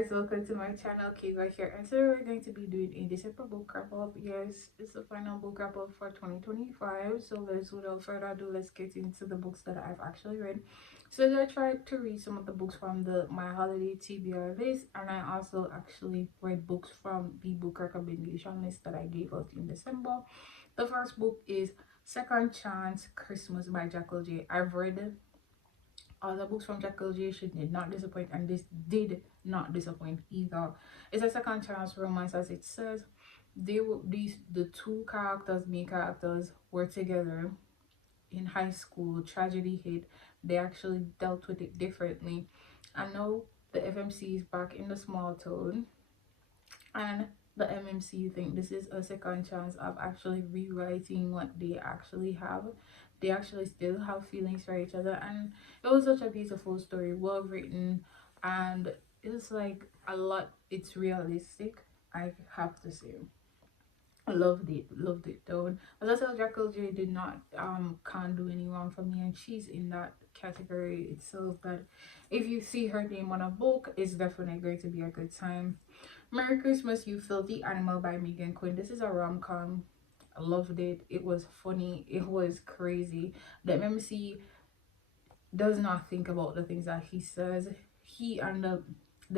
guys, welcome to my channel, Kiva here, and today we're going to be doing a December book wrap up. Yes, it's the final book wrap up for 2025, so without further ado, let's get into the books that I've actually read. So I tried to read some of the books from the my holiday TBR list, and I also actually read books from the book recommendation list that I gave out in December. The first book is Second Chance Christmas by Jackal J. I've read other books from Jackal J. She did not disappoint, and this did not disappoint either. It's a second chance romance, as it says. The two characters, main characters, were together in high school. Tragedy hit. They actually dealt with it differently, and now the FMC is back in the small town, and the MMC think this is a second chance of actually rewriting what they actually have. They actually still have feelings for each other, and it was such a beautiful story, well written, and it's like a lot. It's realistic, I have to say. Loved it though. As I said, Jackal J did not can't do any wrong for me, and she's in that category itself that if you see her name on a book, it's definitely going to be a good time. Merry Christmas, You Filthy Animal by Megan Quinn. This is a rom-com. I loved it. It was funny. It was crazy. The MMC does not think about the things that he says. He and the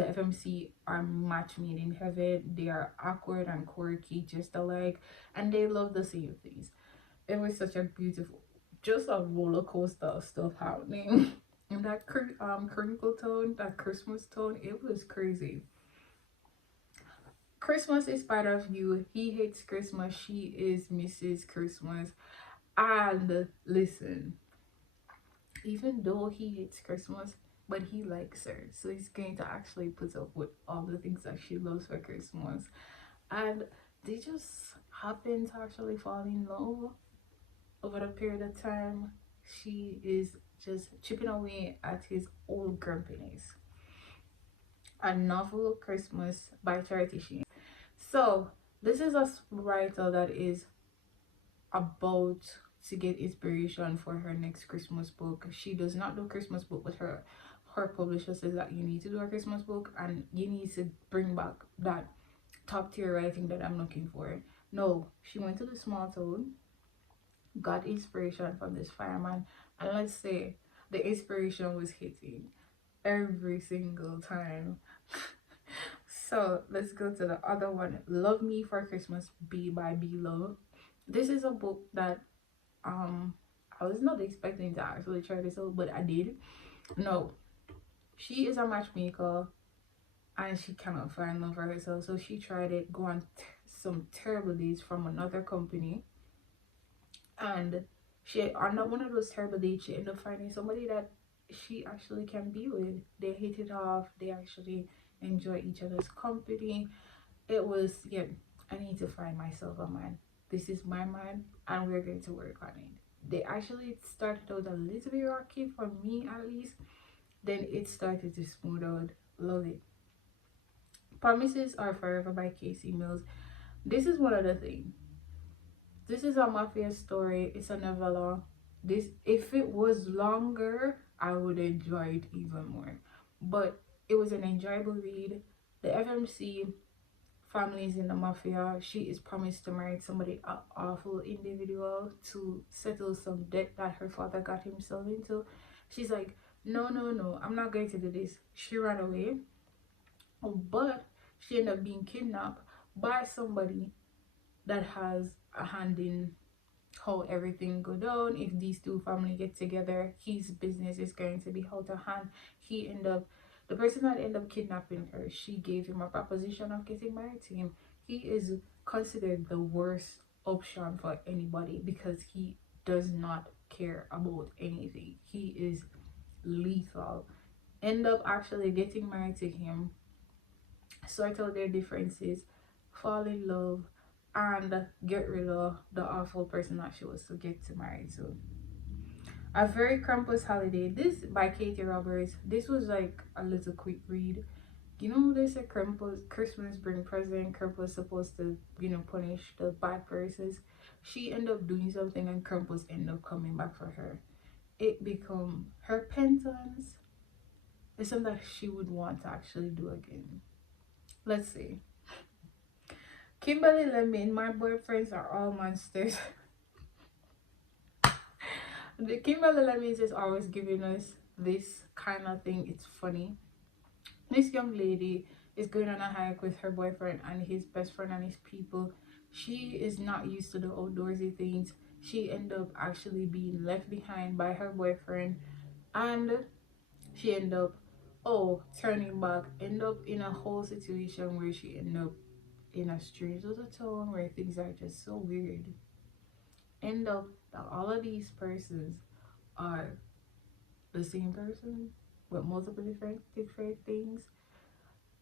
FMC are match made in heaven. They are awkward and quirky, just alike, and they love the same things. It was such a beautiful, just a roller coaster of stuff happening in that chronicle tone, that Christmas tone. It was crazy. Christmas is part of you. He hates Christmas. She is Mrs. Christmas. And listen, even though he hates Christmas, but he likes her, so he's going to actually put up with all the things that she loves for Christmas. And they just happen to actually fall in love over a period of time. She is just chipping away at his old grumpiness. A Novel Christmas by Charity Sheen. So this is a writer that is about to get inspiration for her next Christmas book. She does not do Christmas book, but her publisher says that you need to do a Christmas book and you need to bring back that top tier writing that I'm looking for. No, she went to the small town, got inspiration from this fireman, and let's say the inspiration was hitting every single time. So let's go to the other one, Love Me for Christmas B by B Love. This is a book that I was not expecting to actually try this out, but I did. No, she is a matchmaker and she cannot find love for herself, so she tried it, go on some terrible dates from another company, and she on one of those terrible dates she ended up finding somebody that she actually can be with. They hit it off, they actually enjoy each other's company. It was, yeah, I need to find myself a man. This is my man and we're going to work on it. They actually started out a little bit rocky for me, at least, then it started to smooth out. Love it. Promises Are Forever by Casey Mills. This is one of the things. This is a mafia story. It's a novella. This, if it was longer, I would enjoy it even more, but it was an enjoyable read. The FMC family is in the mafia. She is promised to marry somebody, an awful individual, to settle some debt that her father got himself into. She's like, no, no, no, I'm not going to do this. She ran away, but she ended up being kidnapped by somebody that has a hand in how everything go down. If these two family get together, his business is going to be out of hand. He end up, the person that ended up kidnapping her, she gave him a proposition of getting married to him. He is considered the worst option for anybody because he does not care about anything. He is lethal. End up actually getting married to him, sort out their differences, fall in love, and get rid of the awful person that she was to get to marry to. A Very Krampus Holiday. This by Katie Roberts. This was like a little quick read. You know, they say Krampus, Christmas bring present. Krampus supposed to, punish the bad persons. She ended up doing something and Krampus ended up coming back for her. It become her penance. It's something that she would want to actually do again. Let's see. Kimberly Lemon, my boyfriends are all monsters. The Kimberly Lemons is always giving us this kind of thing. It's funny. This young lady is going on a hike with her boyfriend and his best friend and his people. She is not used to the outdoorsy things. She ended up actually being left behind by her boyfriend, and she ended up, oh, turning back, end up in a whole situation where she ended up in a strange little town where things are just so weird. End up that all of these persons are the same person with multiple different things.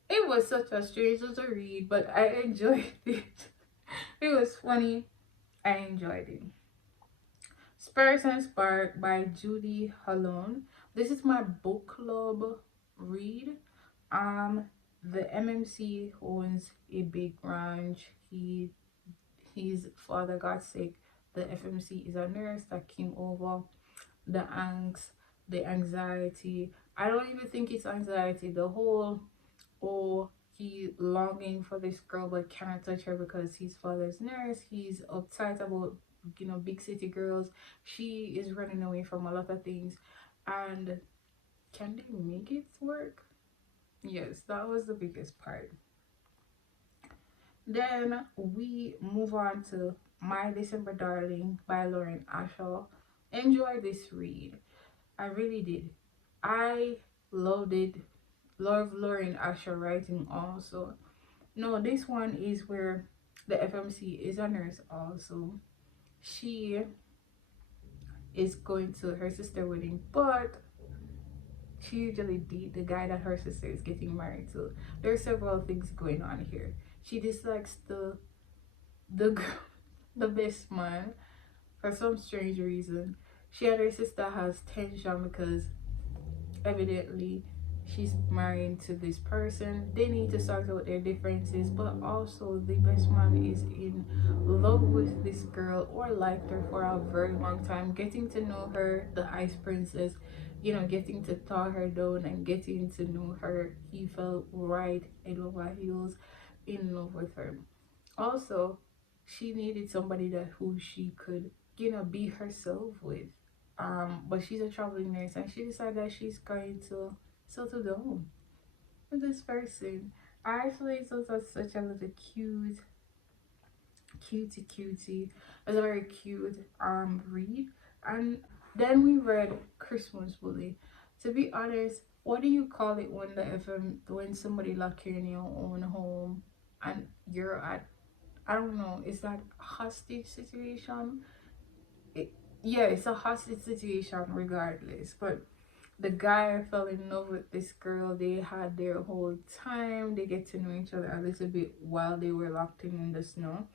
It was such a strange little read, but I enjoyed it. It was funny. I enjoyed it. Spurs and Spark by Judy Halone. This is my book club read. Um, the MMC owns a big ranch. His father got sick. The FMC is a nurse that came over. The angst, the anxiety. I don't even think it's anxiety. The whole, oh, he longing for this girl but cannot touch her because his father's nurse. He's uptight about, big city girls. She is running away from a lot of things. And can they make it work? Yes, that was the biggest part. Then we move on to My December Darling by Lauren Asher. Enjoy this read. I really did. I loved it. Love Lauren Asher writing also. No, this one is where the FMC is a nurse also. She is going to her sister wedding, but she usually date the guy that her sister is getting married to. There are several things going on here. She dislikes the girl, the best man, for some strange reason. She and her sister has tension because evidently she's married to this person. They need to sort out their differences, but also the best man is in love with this girl or liked her for a very long time, getting to know her, the ice princess, getting to thaw her down and getting to know her. He felt right in over heels in love with her. Also, she needed somebody that who she could, be herself with. But she's a traveling nurse and she decided that she's going to settle down with this person. I actually thought that's such a little cutie. It's a very cute read. And then we read Christmas Bully. To be honest, what do you call it when when somebody lock you in your own home and you're at, I don't know, is that hostage situation? It, yeah, it's a hostage situation regardless. But the guy fell in love with this girl. They had their whole time. They get to know each other a little bit while they were locked in the snow.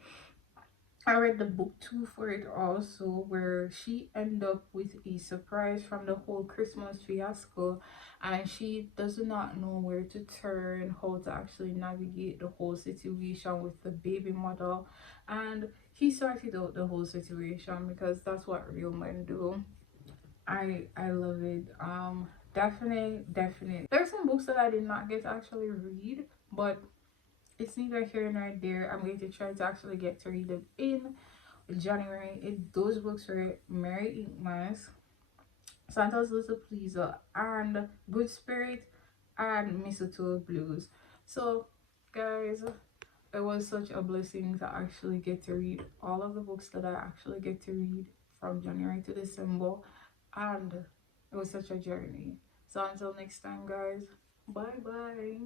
I read the book too for it also, where she ended up with a surprise from the whole Christmas fiasco, and she does not know where to turn, how to actually navigate the whole situation with the baby mother. And he sorted out the whole situation because that's what real men do. I love it. Definitely. There's some books that I did not get to actually read, but it's neither here nor there. I'm going to try to actually get to read them in January. Those books were Merry Inkmas, Santa's Little Pleaser, and Good Spirit, and Mistletoe Blues. So, guys, it was such a blessing to actually get to read all of the books that I actually get to read from January to December, and it was such a journey. So, until next time, guys, bye bye.